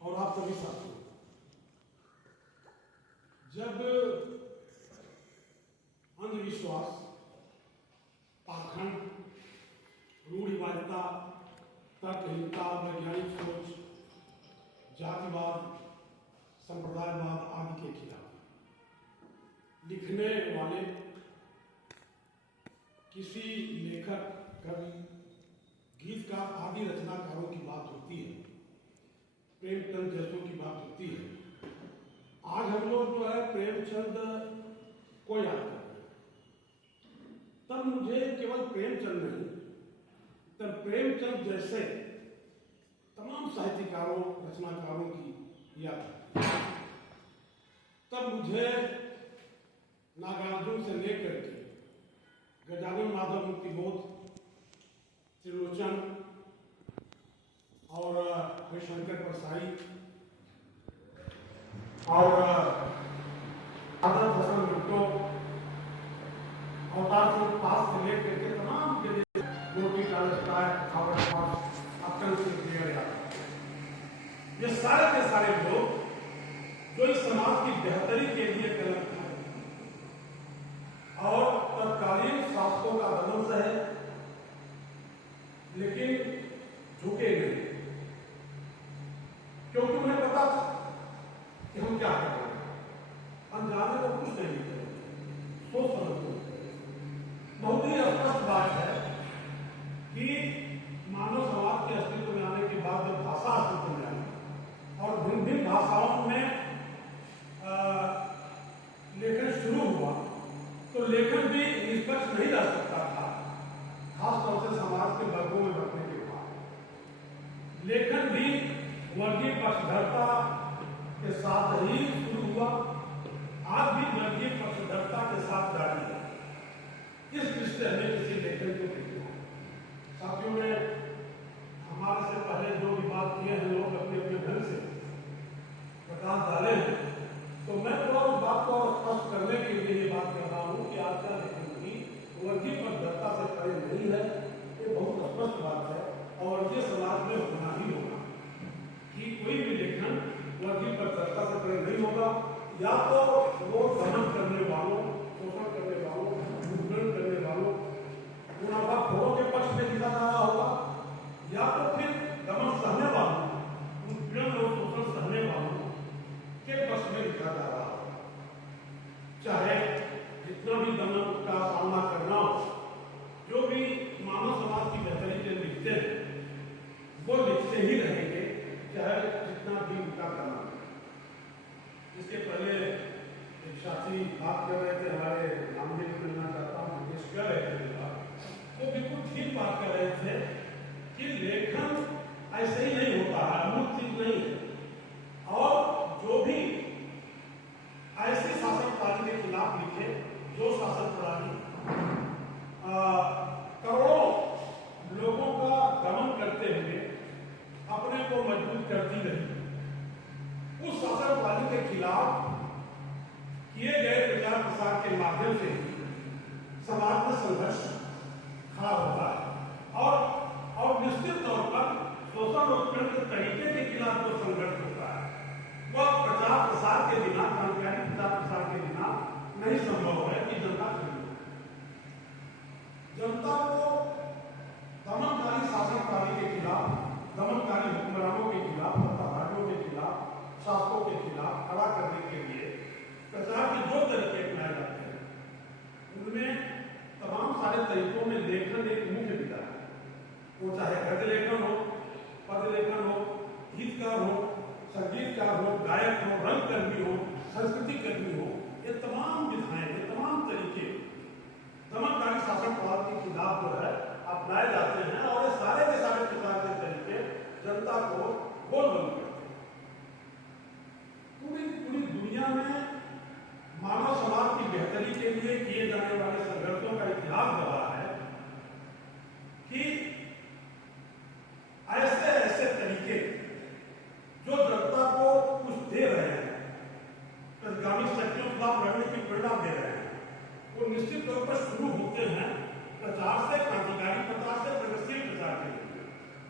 और आप सभी साथियों, जब अंधविश्वास, पाखंड, रूढ़िवादिता, तर्कहीनता, वैज्ञानिक सोच, जातिवाद, संप्रदायवाद आदि के खिलाफ लिखने वाले किसी लेखक, कवि, गीतकार आदि रचनाकारों की बात होती है, प्रेमचंद जैसों की बात होती है। आज हम लोग जो है प्रेमचंद को याद करते हैं। तब मुझे केवल प्रेमचंद नहीं, तब प्रेमचंद जैसे तमाम साहित्यकारों, रचनाकारों की याद। तब मुझे नागार्जुन से लेकर के गजानन माधव मुक्तिबोध, त्रिलोचन और हरिशंकर परसाई और आदम हसन मिट्टो और पास से लेकर के तमाम रोटी ये सारे के सारे लोग जो इस समाज की बेहतरी के लिए कलम उठाए और तत्कालीन शासकों का दमन सहे, लेकिन झुके नहीं, क्योंकि उन्हें पता था कि हम क्या कर रहे हैं। अनजाने को कुछ नहीं करेंगे, सोच समझ को। बहुत ही स्पष्ट बात है कि मानव समाज के अस्तित्व में आने के बाद जब भाषा अस्तित्व में आई और भिन्न भिन्न भाषाओं में लेखन शुरू हुआ, तो लेखन भी निष्पक्ष नहीं रह सकता था, खासतौर से समाज के वर्गों में बंटने के बाद। लेखन भी वर्गीय पक्षधरता के साथ ही शुरू हुआ, आज भी वर्गीय पक्षधरता के साथ जारी है। इस दृष्टि हमें किसी लेखन को देखना है। साथियों ने हमारे से पहले जो भी बात किए हैं, लोग अपने अपने ढंग से प्रकाश डाले हैं, तो मैं थोड़ा उस बात को और स्पष्ट करने के लिए ये बात कर रहा हूँ कि आज का लेखन भी वर्गीय पक्षधरता से परे नहीं है। ये बहुत स्पष्ट बात है और ये समाज में होना ही होगा कि कोई भी लेखन वर्गीय पक्षधरता से परे नहीं होगा। या तो वो दमन करने वालों, शोषण करने वालों, उत्पीड़न करने वालों, मुनाफाखोरों के पक्ष में लिखा जा रहा होगा, या तो फिर दमन सहने वालों, उत्पीड़न और शोषण सहने वालों के पक्ष में लिखा जा रहा होगा। चाहे जितना भी दमन का सामना करना हो, जो भी मानव समाज की बेहतरी के लिखते हैं वो लिखते ही रहेंगे, चाहे जितना भी उनका करना। इसके पहले एक साथी बात कर रहे थे, हमारे नामदेव को मिलना चाहता हूँ, निर्देश कर रहे थे, वो बिल्कुल ठीक बात कर रहे थे कि लेखन ऐसे ही नहीं होता है, अमूर्त चीज नहीं है। और जो भी ऐसी शासन प्रणाली के खिलाफ लिखे, जो शासन प्रणाली करोड़ों लोगों का दमन करते हुए अपने को मजबूत करती रही, उस शासन प्रणाली के खिलाफ किए गए प्रचार प्रसार के माध्यम से समाज में संघर्ष खड़ा होता है और निश्चित तौर पर शोषण और उत्पीड़न के तरीके के खिलाफ जो संघर्ष होता है वह प्रचार प्रसार के बिना, क्रांतिकारी प्रचार प्रसार के बिना नहीं संभव है कि जनता जनता को दमनकारी शासन प्रणाली के खिलाफ, दमनकारी हुक्मरानों के खिलाफ, सत्ताधारियों के खिलाफ, शासकों के खिलाफ खड़ा करने के लिए प्रचार के जो तरीके अपनाए जाते हैं, उनमें तमाम सारे तरीकों में लेखन एक मुख्य विधा है। वो चाहे गद्य लेखन हो, पद्य लेखन हो, गीतकार हो, संगीतकार हो, गायक हो, रंगकर्मी हो, संस्कृति कर्मी हो, ये तमाम विधाएं, ये तमाम तरीके दमनकारी शासन प्रणाली के खिलाफ जो है अपनाए जाते हैं और ये सारे के सारे प्रकार के तरीके जनता को बोल करते हैं। पूरी दुनिया में मानव समाज की बेहतरी के लिए किए जाने वाले संघर्षों का इतिहास गवाह है कि ऐसे ऐसे तरीके जो जनता को कुछ दे रहे हैं, प्रतिगामी शक्तियों के खिलाफ लड़ने की प्रेरणा दे रहे हैं, वो निश्चित तौर पर शुरू होते हैं प्रचार से, क्रांतिकारी प्रचार से, प्रगतिशील प्रचार के लिए।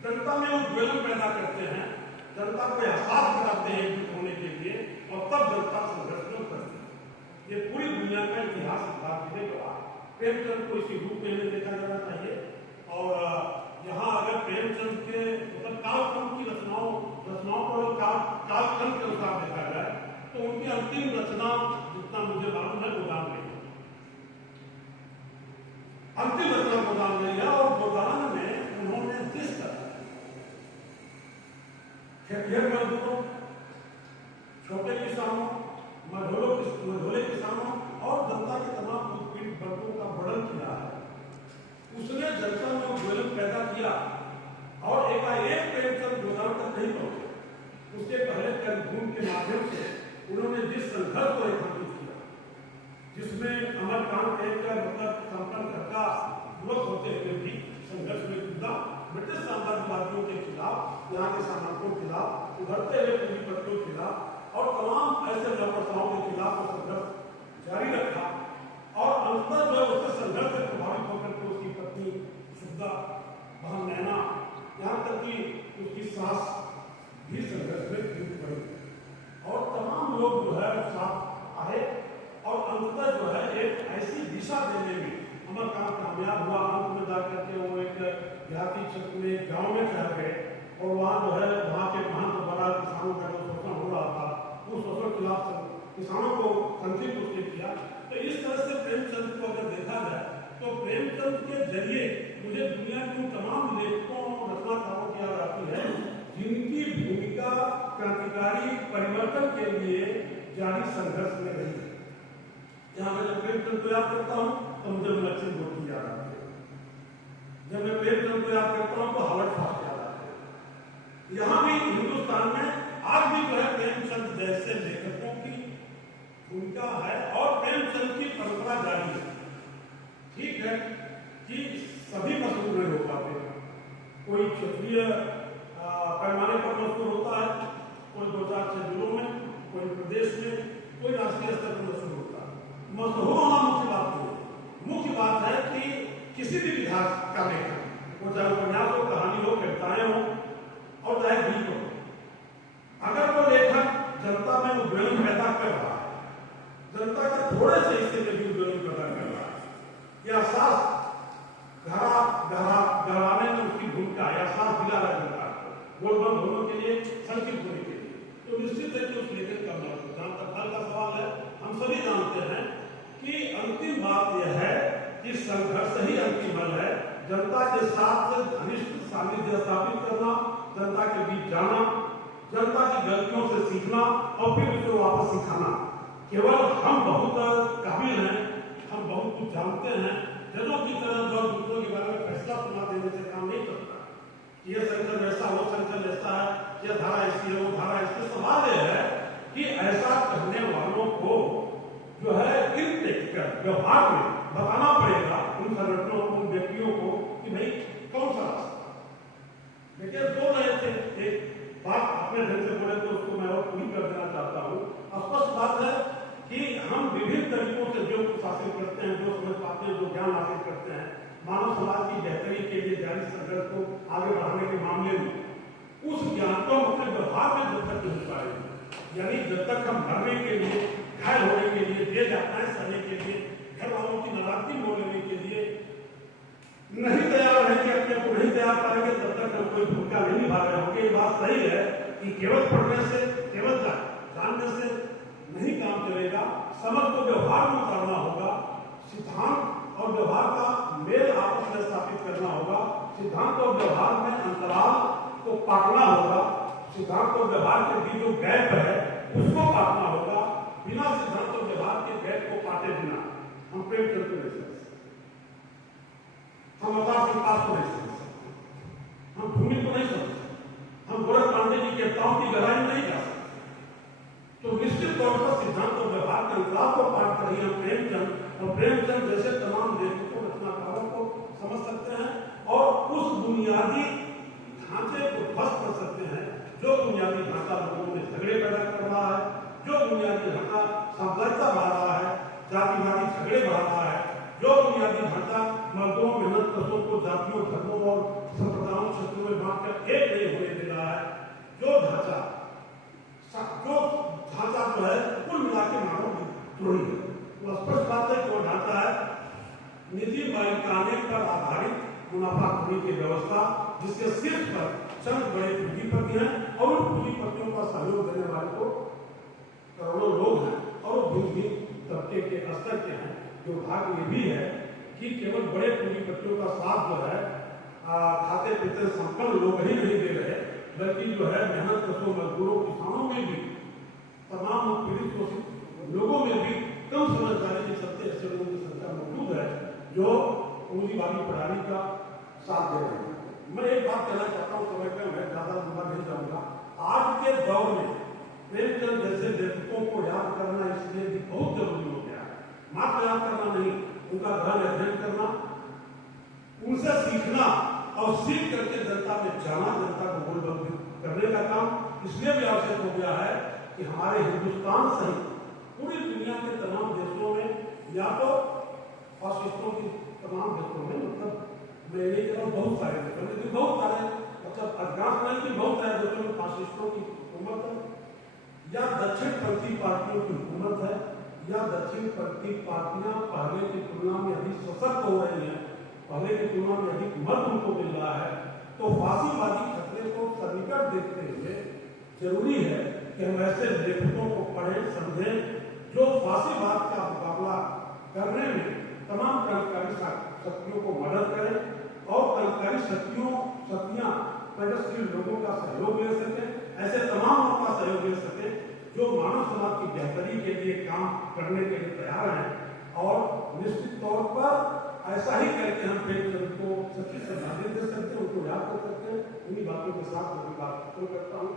जनता में उद्वेलन पैदा करते हैं, जनता को एहसास प्रेमचंद को इसी रूप में देखा जाना चाहिए। और यहाँ अगर प्रेमचंद के मतलब कालखंड की रचनाओं को कालखंड के अनुसार देखा जाए तो उनकी अंतिम रचना जितना मुझे मालूम है गोदान में अंतिम रचना गोदान में है। और गोदान में उन्होंने जिस तरह खेतिहर मजदूरों, छोटे किसानों, मझोले किसानों और जनता के तमाम उत्पीड़ित वर्गों का वर्णन किया है, उसने जनता में उद्वेलन पैदा किया। और एकाएक प्रेमचंद गोदान तक नहीं पहुंचे, उसके पहले कर्मभूमि के माध्यम से उन्होंने जिस संघर्ष को रेखांकित किया, जिसमें अमरकांत एक मतलब संपन्न का युवक होते हुए भी संघर्ष में कूदा, ब्रिटिश साम्राज्यवादियों के खिलाफ, यहाँ के सामंतों के खिलाफ, उभरते हुए पूंजीपतियों के खिलाफ और तमाम ऐसे नौकरशाहों के खिलाफ संघर्ष जारी रखा। और अंततः जो उसके संघर्ष से प्रभावित होकर के उसकी पत्नी शुद्धा, बहन नैना, यहाँ तक कि उसकी सास भी संघर्ष में टूट पड़ी और तमाम लोग जो है साथ आए और अंततः जो है एक ऐसी दिशा देने में अमरकांत कामयाब हुआ। अंत में जाकर के वो एक देहाती क्षेत्र में गांव में चढ़ गए और वहाँ जो है वहाँ के महंत द्वारा किसानों का जो शोषण हो रहा था उस शोषण के खिलाफ किसानों को संतुलित उसने किया। तो इस तरह से प्रेमचंद को अगर देखा जाए तो प्रेमचंद के जरिए मुझे दुनिया के तमाम लेखकों और रचनाकारों की याद आती है जिनकी भूमिका क्रांतिकारी परिवर्तन के लिए जारी संघर्ष में रही है। यहाँ मैं जब प्रेमचंद को याद करता हूँ तो मुझे लक्ष्मण गोखले याद आते हैं, जब मैं प्रेमचंद को याद करता हूँ तो हावर्ड फास्ट याद आते हैं। यहाँ भी हिंदुस्तान में आज भी जो है प्रेमचंद जैसे लेखकों की भूमिका है और प्रेमचंद की परंपरा जारी है। ठीक है कि सभी मशहूर नहीं हो पाते, कोई क्षेत्रीय पैमाने पर मशहूर होता है, कोई 2-4 जिलों में, कोई प्रदेश में, कोई राष्ट्रीय स्तर पर मशहूर होता है। मशहूर होना मुख्य बात नहीं है, मुख्य बात है कि किसी भी विधा का लेखन, वो चाहे उपन्यास हो, कहानी हो, कविताएं हो और चाहे गीत हो, अगर वो लेखक जनता में उद्वेलन पैदा कर रहा है, जनता के थोड़े से हिस्से में भी उद्वेलन पैदा कर रहा है, यह एहसास गहराने में उसकी भूमिका, एहसास दिला रहा है जनता को गोलबंद होने के लिए, संक्षिप्त होने के लिए, तो निश्चित है कि उस लेखन का महत्व। जहां तक हल का सवाल है, हम सभी जानते हैं कि अंतिम बात यह है कि संघर्ष ही अंतिम हल है। जनता के साथ घनिष्ठ सानिध्य स्थापित करना, जनता के बीच जाना, जनता की गलतियों से सीखना और फिर उसे वापस सिखाना। केवल हम बहुत काबिल हैं, हम बहुत कुछ जानते हैं, जनों की तरह जो दूसरों के बारे में फैसला सुना देने से काम नहीं चलता। ये संकल्प ऐसा, वो संकल्प ऐसा है, यह धारा ऐसी है, वो धारा ऐसी। सवाल यह है कि ऐसा कहने वालों को जो है इन टेक्निकल व्यवहार में बताना पड़ेगा उन संगठनों, उन व्यक्तियों को कि भाई कौन सा रास्ता। देखिए बोल रहे थे, एक बात अपने ढंग से बोले तो उसको मैं और पूरी कर देना चाहता हूँ। स्पष्ट बात है कि हम विभिन्न तरीकों से जो कुछ हासिल करते हैं, जो समझ पाते हैं, जो ज्ञान हासिल करते हैं, मानव समाज की बेहतरी के लिए जारी संघर्ष को आगे बढ़ाने के मामले में, उस ज्ञान को हम अपने व्यवहार में जब तक नहीं पाएंगे, यानी जब तक हम मरने के लिए, घायल होने के लिए, जेल यात्राएं सहने के लिए, घर वालों की नाराजगी मोड़ लेने के लिए नहीं तैयार रहेंगे, अपने को नहीं तैयार करेंगे, तब तक हम कोई भूमिका नहीं निभा रहे होंगे। ये बात सही है कि केवल पढ़ने से, केवल जानने से नहीं काम चलेगा, समझ को व्यवहार में उतारना होगा, सिद्धांत और व्यवहार का मेल आपस में स्थापित करना होगा, सिद्धांत और व्यवहार में अंतराल को पाटना होगा, सिद्धांत और व्यवहार के बीच जो गैप है उसको पाटना होगा। बिना सिद्धांत और व्यवहार के गैप को पाटे बिना हम प्रेमचंद को नहीं समझ सकते, हम अवतार के पास को नहीं समझ सकते, हम भूमि को नहीं समझ सकते, हम गोरख पांडे जी के कविताओं की गहराई में नहीं जा सकते। तो निश्चित तौर पर सिद्धांत और व्यवहार के अंतराल को पाट कर ही हम प्रेमचंद जैसे तमाम लेखकों, रचनाकारों को समझ सकते हैं और उस बुनियादी ढांचे को ध्वस्त कर सकते हैं जो बुनियादी ढांचा लोगों में झगड़े पैदा कर रहा है, जो बुनियादी ढांचा सांप्रदायिकता बढ़ा रहा है, जातिवादी झगड़े बढ़ा रहा है, जो बुनियादी ढांचा मर्दों, मेहनतकशों को जातियों, धर्मों और संप्रदायों, क्षेत्रों में बांटकर एक नहीं होने दे रहा है, जो ढांचा जो है कुल मिला के मानव द्रोही है। वो स्पष्ट बात है कि वो ढांचा है मालिकाने पर आधारित मुनाफाखोरी की व्यवस्था, जिसके शीर्ष पर चंद बड़े पूंजीपति हैं और उन पूंजीपतियों का सहयोग देने वाले को करोड़ों लोग हैं और भिन्न भिन्न तबके के स्तर के हैं। दुर्भाग्य ये भी है कि केवल बड़े पूंजीपतियों का साथ जो है खाते पीते संपन्न लोग ही नहीं दे रहे, बल्कि जो है मेहनत कशों मजदूरों किसानों में भी, तमाम पीड़ित शोषित लोगों में भी कम समझदारी के चलते ऐसे लोगों की संख्या मौजूद है जो पूंजीवादी प्रणाली का साथ दे रहे हैं। मैं एक बात कहना चाहता हूँ, समय पे मैं ज्यादा लंबा नहीं जाऊंगा। आज के दौर में प्रेमचंद जैसे लेखकों को याद करना इसलिए भी बहुत जरूरी हो गया है। मात्र याद करना नहीं, उनका गहन अध्ययन करना, उनसे सीखना और सीख करके जनता में जाना, जनता को बोलबंद करने का काम इसलिए भी आवश्यक हो गया है कि हमारे हिंदुस्तान सहित पूरी दुनिया के तमाम देशों में, या तो फासिस्टों की तमाम देशों में, मतलब मैं ये कह रहा हूँ बहुत सारे देशों में, लेकिन बहुत सारे मतलब अधिकांश नहीं कि बहुत सारे देशों में फासिस्टों की हुकूमत है, या दक्षिणपंथी पार्टियों की हुकूमत है, या दक्षिणपंथी पार्टियां पहले की तुलना में अधिक सशक्त हो रही हैं, पहले की तुलना में अधिक मत उनको मिल रहा है। तो फांसीवादी खतरे को सन्निकट देखते हुए जरूरी है कि हम ऐसे लेखकों को पढ़ें, समझें, जो फांसीवाद का मुकाबला करने में तमाम क्रांतिकारी शक्तियों को मदद करें और क्रांतिकारी शक्तियां प्रगतिशील लोगों का सहयोग ले सके, ऐसे तमाम लोगों का सहयोग ले सके जो मानव समाज की बेहतरी के लिए काम करने के लिए तैयार हैं। और निश्चित तौर पर ऐसा ही करके हम प्रेमचंद को सच्ची श्रद्धांजलि दे सकते हैं, उनको याद कर सकते हैं। उन्हीं बातों के साथ मैं बात करता हूँ।